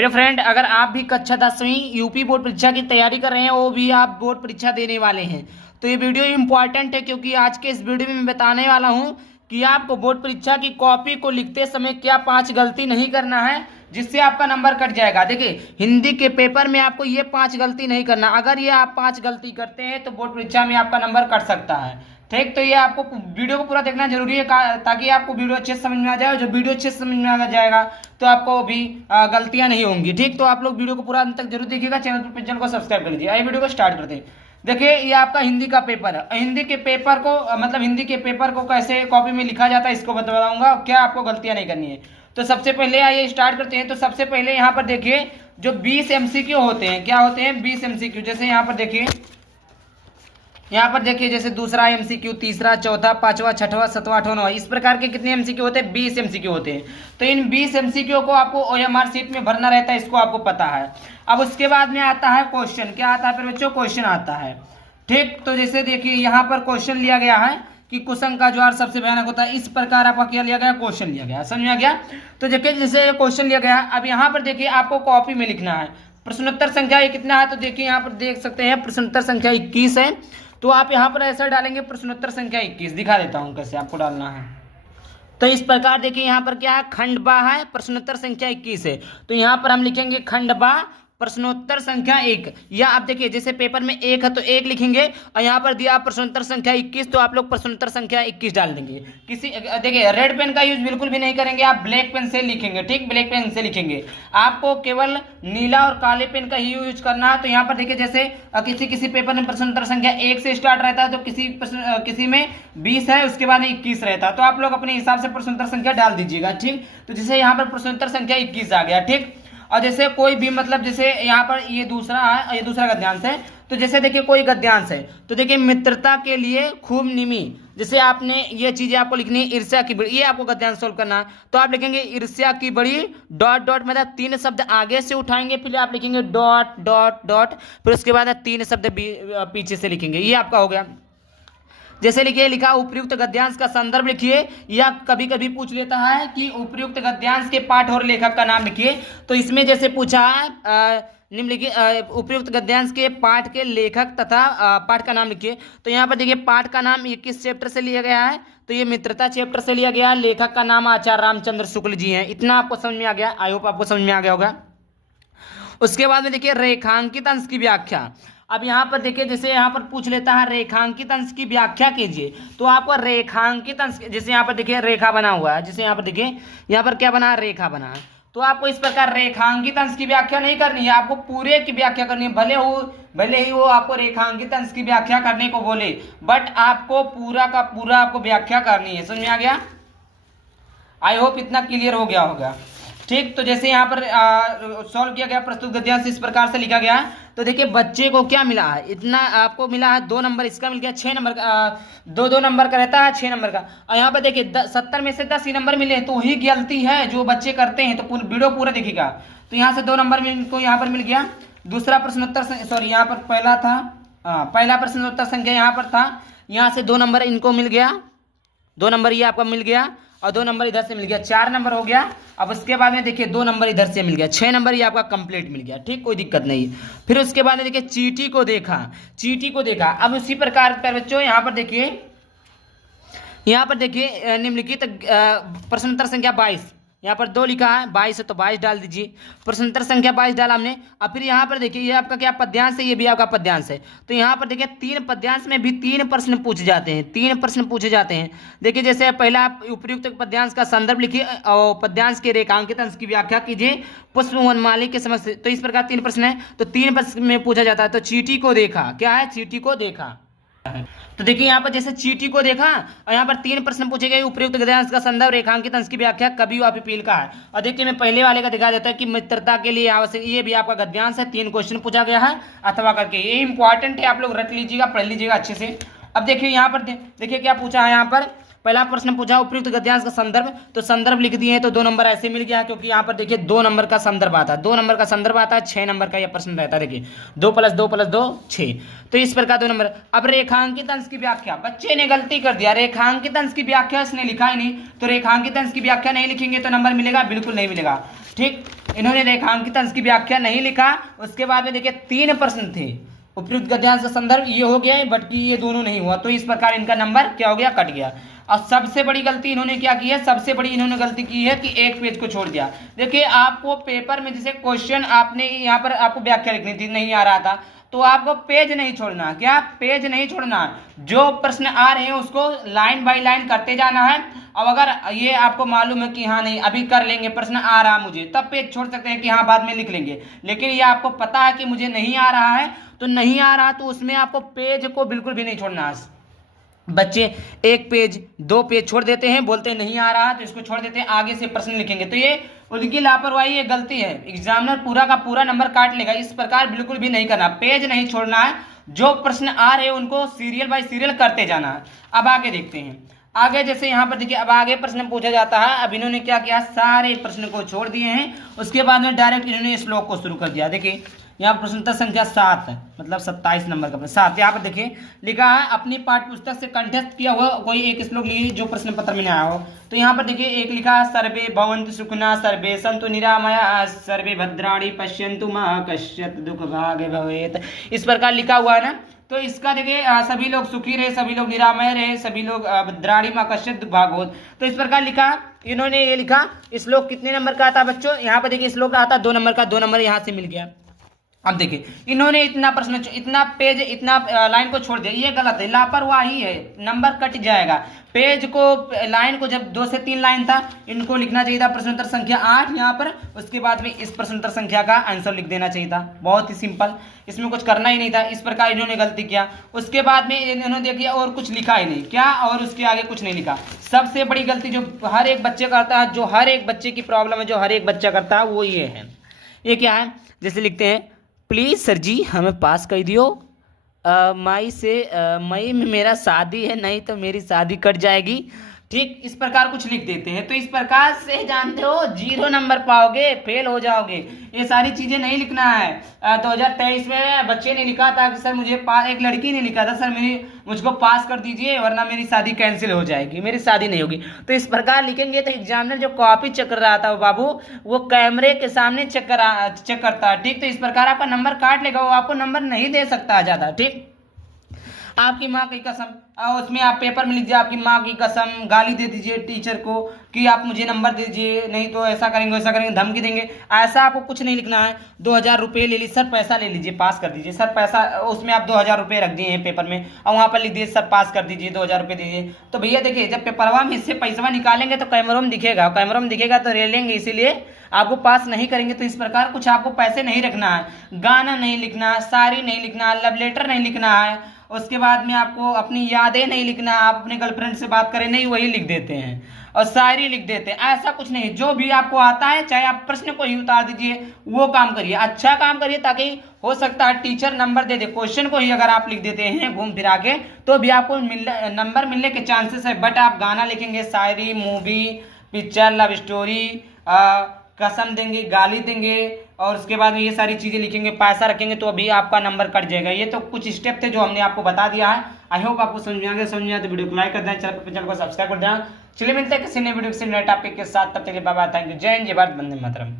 Hello friend, अगर आप भी कक्षा 10वीं यूपी बोर्ड परीक्षा की तैयारी कर रहे हैं, वो भी आप बोर्ड परीक्षा देने वाले हैं, तो ये वीडियो इंपॉर्टेंट है क्योंकि आज के इस वीडियो में मैं बताने वाला हूं कि आपको बोर्ड परीक्षा की कॉपी को लिखते समय क्या 5 गलती नहीं करना है जिससे आपका नंबर कट जाएगा। देखिए, हिंदी के पेपर में आपको ये 5 गलती नहीं करना। अगर ये आप 5 गलती करते हैं तो बोर्ड परीक्षा में आपका नंबर कट सकता है। ठीक, तो ये आपको वीडियो को पूरा देखना जरूरी है ताकि आपको वीडियो अच्छे से समझ में आ जाए। जो वीडियो अच्छे से समझ में आ जाएगा तो आपको भी गलतियां नहीं होंगी। ठीक, तो आप लोग वीडियो को पूरा अंत तक जरूर देखिएगा। चैनल को सब्सक्राइब कर लीजिए। आइए वीडियो को स्टार्ट करते हैं। देखिए, ये आपका हिंदी का पेपर है। हिंदी के पेपर को हिंदी के पेपर को कैसे कॉपी में लिखा जाता है इसको बताऊंगा। क्या आपको गलतियां नहीं करनी है। तो सबसे पहले आइए स्टार्ट करते हैं। तो सबसे पहले यहाँ पर देखिए, जो 20 MCQ होते हैं, क्या होते हैं 20 MCQ। जैसे यहाँ पर देखिए, जैसे दूसरा MCQ, तीसरा, चौथा, पांचवा, छठवां, सातवां, आठवां, इस प्रकार के कितने MCQ होते हैं? 20 MCQ होते हैं। तो इन 20 MCQ को आपको OMR शीट में भरना रहता है, इसको आपको पता है। अब उसके बाद में आता है क्वेश्चन। क्या आता है फिर बच्चों? क्वेश्चन आता है। ठीक, तो जैसे देखिए यहाँ पर क्वेश्चन लिया गया है कि कुसंग का ज्वार सबसे भयानक होता है। इस प्रकार आपका क्या लिया गया? क्वेश्चन लिया गया। समझ में आ गया? तो देखिए, जैसे क्वेश्चन लिया गया, अब यहाँ पर देखिए आपको कॉपी में लिखना है। प्रश्नोत्तर संख्या ये कितना है? तो देखिए यहाँ पर देख सकते हैं प्रश्नोत्तर संख्या 21 है। तो आप यहाँ पर ऐसा डालेंगे प्रश्नोत्तर संख्या 21। दिखा देता हूँ कैसे आपको डालना है। तो इस प्रकार देखिए यहाँ पर क्या है, खंड बा है, प्रश्नोत्तर संख्या 21 है। तो यहाँ पर हम लिखेंगे खंड बा प्रश्नोत्तर संख्या 1। या आप देखिए, जैसे पेपर में 1 है तो 1 लिखेंगे, और यहाँ पर दिया प्रश्नोत्तर संख्या 21 तो आप लोग प्रश्नोत्तर संख्या 21 डाल देंगे। देखिए, रेड पेन का यूज बिल्कुल भी नहीं करेंगे, आप ब्लैक पेन से लिखेंगे। ठीक, ब्लैक पेन से लिखेंगे। आपको केवल नीला और काले पेन का ही यूज करना है। तो यहाँ पर देखिए, जैसे किसी पेपर में प्रश्नोत्तर संख्या 1 से स्टार्ट रहता है, तो किसी में 20 है, उसके बाद 21 रहता है। तो आप लोग अपने हिसाब से प्रश्नोत्तर संख्या डाल दीजिएगा। ठीक, तो जैसे यहाँ पर प्रश्नोत्तर संख्या 21 आ गया। ठीक, और जैसे कोई भी जैसे यहाँ पर ये दूसरा है, ये दूसरा गद्यांश है। तो जैसे देखिए कोई गद्यांश है, तो देखिए मित्रता के लिए खूब निमी, जैसे आपने ये चीजें आपको लिखनी है। ईर्ष्या की बड़ी, ये आपको गद्यांश सोल्व करना है। तो आप लिखेंगे ईर्ष्या की बड़ी डॉट डॉट, मतलब 3 शब्द आगे से उठाएंगे, फिर आप लिखेंगे डॉट डॉट डॉट, फिर उसके बाद 3 शब्द पीछे से लिखेंगे। ये आपका हो गया। जैसे लिखिए, लिखा उपयुक्त गद्यांश का संदर्भ लिखिए, या कभी कभी पूछ लेता है कि उपयुक्त गद्यांश के पाठ और लेखक का नाम लिखिए। तो इसमें जैसे पूछा है निम्नलिखित उपयुक्त गद्यांश के पाठ के लेखक तथा पाठ का नाम लिखिए। तो यहाँ पर देखिए, पाठ का नाम 21 चैप्टर से लिया गया है, तो ये मित्रता चैप्टर से लिया गया है। लेखक का नाम आचार्य रामचंद्र शुक्ल जी हैं। इतना आपको समझ में आ गया। आई होप आपको समझ में आ गया होगा। उसके बाद में देखिए, रेखांकित अंश की व्याख्या। अब यहाँ पर देखिए, जैसे यहाँ पर पूछ लेता है रेखांकित अंश की व्याख्या कीजिए। तो आपको रेखांकित अंश, जैसे यहाँ पर देखिए रेखा बना हुआ है, जैसे यहाँ पर देखिए, यहाँ पर क्या बना है? रेखा बना है। तो आपको इस प्रकार रेखांकित अंश की व्याख्या नहीं करनी है, आपको पूरे की व्याख्या करनी है। भले ही वो आपको रेखांकित अंश की व्याख्या करने को बोले, बट आपको पूरा का पूरा आपको व्याख्या करनी है। समझ में आ गया? आई होप इतना क्लियर हो गया होगा। ठीक, तो जैसे यहाँ पर सॉल्व किया गया प्रस्तुत गद्यांश इस प्रकार से लिखा गया है। तो देखिए, बच्चे को क्या मिला है? इतना आपको मिला है 2 नंबर, इसका मिल गया 6 नंबर का। 2 नंबर का रहता है, 6 नंबर का। और यहाँ पर देखिए 70 में से 10 ही नंबर मिले, तो वही गलती है जो बच्चे करते हैं। तो वीडियो पूरा देखिएगा। तो यहाँ से 2 नंबर में इनको यहाँ पर मिल गया। दूसरा प्रश्नोत्तर, सॉरी यहाँ पर पहला था, पहला प्रश्नोत्तर संख्या यहाँ पर था, यहाँ से 2 नंबर इनको मिल गया। 2 नंबर ये आपका मिल गया, और 2 नंबर इधर से मिल गया, 4 नंबर हो गया। अब उसके बाद में देखिए 2 नंबर इधर से मिल गया, 6 नंबर ये आपका कंप्लीट मिल गया। ठीक, कोई दिक्कत नहीं। फिर उसके बाद में देखिए चींटी को देखा, चींटी को देखा। अब उसी प्रकार पर बच्चों यहाँ पर देखिए निम्नलिखित प्रश्नोत्तर संख्या 22, यहाँ पर 2 लिखा है, 22 है तो 22 डाल दीजिए। प्रश्नोत्तर संख्या 22 डाला हमने। अब फिर यहाँ पर देखिए, ये आपका क्या पद्यांश है? ये भी आपका पद्यांश है। तो यहाँ पर देखिए 3 पद्यांश में भी 3 प्रश्न पूछे जाते हैं, 3 प्रश्न पूछे जाते हैं। देखिए, जैसे पहला आप उपयुक्त पद्यांश का संदर्भ लिखिए और पद्यांश के रेखांकित अंश की व्याख्या कीजिए पुष्प वनमाली के समझ से। तो इस प्रकार 3 प्रश्न है, तो 3 प्रश्न में पूछा जाता है। तो चींटी को देखा, क्या है? चींटी को देखा। तो देखिए यहाँ पर जैसे चींटी को देखा, और यहाँ पर 3 प्रश्न पूछे गए। उपयुक्त गद्यांश का संदर्भ, रेखांकित अंश की व्याख्या, कवि व पिपील का है। और देखिए, मैं पहले वाले का दिखा देता है कि मित्रता के लिए आवश्यक, ये भी आपका गद्यांश है। 3 क्वेश्चन पूछा गया है अथवा करके, ये इंपॉर्टेंट है, आप लोग रट लीजिएगा, पढ़ लीजिएगा अच्छे से। अब देखिए यहाँ पर देखिए क्या पूछा है। यहाँ पर पहला प्रश्न पूछा उपयुक्त गद्यांश का संदर्भ, तो संदर्भ लिख दिए, तो 2 नंबर ऐसे मिल गया, क्योंकि यहाँ पर देखिए 2 नंबर का संदर्भ आता है, 2 नंबर का संदर्भ आता है, 6 नंबर का यह प्रश्न रहता है। देखिए 2 + 2 + 2 6, तो इस प्रकार 2 नंबर। अब रेखांकित अंश की व्याख्या, बच्चे ने गलती कर दिया, रेखांकित अंश की व्याख्या इसने लिखा ही नहीं। तो रेखांकित अंश की व्याख्या नहीं लिखेंगे तो नंबर मिलेगा? बिल्कुल नहीं मिलेगा। ठीक, इन्होंने रेखांकित अंश की व्याख्या नहीं लिखा। उसके बाद में देखिए 3 प्रश्न थे, उपयुक्त गद्यांश का संदर्भ ये हो गया है, बट ये दोनों नहीं हुआ, तो इस प्रकार इनका नंबर क्या हो गया, कट गया। और सबसे बड़ी गलती इन्होंने क्या की है, सबसे बड़ी इन्होंने गलती की है कि एक पेज को छोड़ दिया। देखिए आपको पेपर में जैसे क्वेश्चन आपने यहाँ पर आपको व्याख्या लिखनी थी, नहीं आ रहा था, तो आपको पेज नहीं छोड़ना, क्या पेज नहीं छोड़ना, जो प्रश्न आ रहे हैं उसको लाइन बाय लाइन करते जाना है। अब अगर ये आपको मालूम है कि हाँ नहीं अभी कर लेंगे, प्रश्न आ रहा मुझे, तब पेज छोड़ सकते हैं कि हाँ बाद में लिख लेंगे। लेकिन ये आपको पता है कि मुझे नहीं आ रहा है, तो नहीं आ रहा तो उसमें आपको पेज को बिल्कुल भी नहीं छोड़ना है। बच्चे 1 पेज 2 पेज छोड़ देते हैं, बोलते हैं नहीं आ रहा तो इसको छोड़ देते हैं, आगे से प्रश्न लिखेंगे, तो ये उनकी लापरवाही, ये गलती है। एग्जामिनर पूरा का पूरा नंबर काट लेगा। इस प्रकार बिल्कुल भी नहीं करना, पेज नहीं छोड़ना है, जो प्रश्न आ रहे हैं उनको सीरियल बाय सीरियल करते जाना है। अब आगे देखते हैं, आगे जैसे यहाँ पर देखिए, अब आगे प्रश्न पूछा जाता है। अब इन्होंने क्या किया, सारे प्रश्न को छोड़ दिए हैं, उसके बाद में डायरेक्ट इन्होंने श्लोक को शुरू कर दिया। देखिए यहाँ प्रश्न संख्या 7 है, मतलब 27 नंबर का प्रश्न 7। यहाँ पर देखिए लिखा है, अपनी पाठ्य पुस्तक से कंठस्थ किया हुआ कोई एक श्लोक लीजिए जो प्रश्न पत्र में आया हो। तो यहाँ पर देखिए एक लिखा है, सर्वे भवन्तु सुखिनः, सर्वे सन्तु निरामयाः, सर्वे भद्राणि पश्यन्तु मा कश्चित् दुःख भाग् भवेत्। इस प्रकार लिखा हुआ है ना। तो इसका देखिए सभी लोग सुखी रहे, सभी लोग निरामय रहे, सभी लोग भद्राणि मा कश्चित् दुःख भाग् भवेत्। तो इस प्रकार लिखा, इन्होंने ये लिखा। श्लोक कितने नंबर का आता बच्चों, यहाँ पर देखिए श्लोक आता 2 नंबर का, 2 नंबर यहाँ से मिल गया। अब देखिए इन्होंने इतना प्रश्न, इतना पेज, इतना लाइन को छोड़ दिया, ये गलत है, लापरवाही है, नंबर कट जाएगा। पेज को, लाइन को, जब 2 से 3 लाइन था, इनको लिखना चाहिए था प्रश्नोत्तर संख्या 8 यहाँ पर, उसके बाद में इस प्रश्नोत्तर संख्या का आंसर लिख देना चाहिए था। बहुत ही सिंपल, इसमें कुछ करना ही नहीं था। इस प्रकार इन्होंने गलती किया। उसके बाद में इन्होंने देखिए और कुछ लिखा ही नहीं, क्या, और उसके आगे कुछ नहीं लिखा। सबसे बड़ी गलती जो हर एक बच्चे करता है, जो हर एक बच्चे की प्रॉब्लम है, जो हर एक बच्चा करता है, वो ये है। ये क्या है, जैसे लिखते हैं, प्लीज़ सर जी हमें पास कर दियो, मई में मेरा शादी है, नहीं तो मेरी शादी कट जाएगी। ठीक, इस प्रकार कुछ लिख देते हैं। तो इस प्रकार से जानते हो 0 नंबर पाओगे, फेल हो जाओगे। ये सारी चीज़ें नहीं लिखना है। 2023 में बच्चे ने लिखा था कि सर मुझे एक लड़की ने लिखा था, सर मुझको पास कर दीजिए वरना मेरी शादी कैंसिल हो जाएगी, मेरी शादी नहीं होगी। तो इस प्रकार लिखेंगे तो एग्जामिनर जो कॉपी चेक कर रहा था वो बाबू, वो कैमरे के सामने चेक करता है। ठीक, तो इस प्रकार आपका नंबर काट लेगा, वो आपको नंबर नहीं दे सकता ज़्यादा। ठीक, आपकी माँ की कसम, उसमें आप पेपर में लिख दीजिए, आपकी माँ की कसम, गाली दे दीजिए टीचर को कि आप मुझे नंबर दीजिए, नहीं तो ऐसा करेंगे वैसा करेंगे, धमकी देंगे। ऐसा आपको कुछ नहीं लिखना है। 2000 रुपये ले लीजिए, सर पैसा ले लीजिए, पास कर दीजिए, सर पैसा, उसमें आप 2000 रुपये रख दिए हैं पेपर में, और वहाँ पर लिख दीजिए सर पास कर दीजिए, 2000 रुपये दीजिए। तो भैया देखिए, जब पेपरवा में इससे पैसा निकालेंगे तो कैमरों में दिखेगा, कैमरों में दिखेगा तो ले लेंगे, इसीलिए आपको पास नहीं करेंगे। तो इस प्रकार कुछ आपको पैसे नहीं रखना है, गाना नहीं लिखना है, शायरी नहीं लिखना है, लव लेटर नहीं लिखना है, उसके बाद में आपको अपनी यादें नहीं लिखना। आप अपने गर्लफ्रेंड से बात करें, नहीं वही लिख देते हैं, और शायरी लिख देते हैं। ऐसा कुछ नहीं, जो भी आपको आता है, चाहे आप प्रश्न को ही उतार दीजिए, वो काम करिए, अच्छा काम करिए, ताकि हो सकता है टीचर नंबर दे दे। क्वेश्चन को ही अगर आप लिख देते हैं घूम फिरा के, तो भी आपको नंबर मिलने के चांसेस है। बट आप गाना लिखेंगे, शायरी, मूवी, पिक्चर, लव स्टोरी, कसम देंगे, गाली देंगे, और उसके बाद में ये सारी चीज़ें लिखेंगे, पैसा रखेंगे, तो अभी आपका नंबर कट जाएगा। ये तो कुछ स्टेप थे जो हमने आपको बता दिया है। आई होप आपको समझ में आ गया। समझ में आया तो वीडियो को लाइक कर दें, चैनल को सब्सक्राइब कर दें। चलिए मिलते हैं किसी नए वीडियो किसी नए टॉपिक के साथ, तब तक के लिए बाय बाय, थैंक यू, जय हिंद, जय भारत, वंदे मातरम।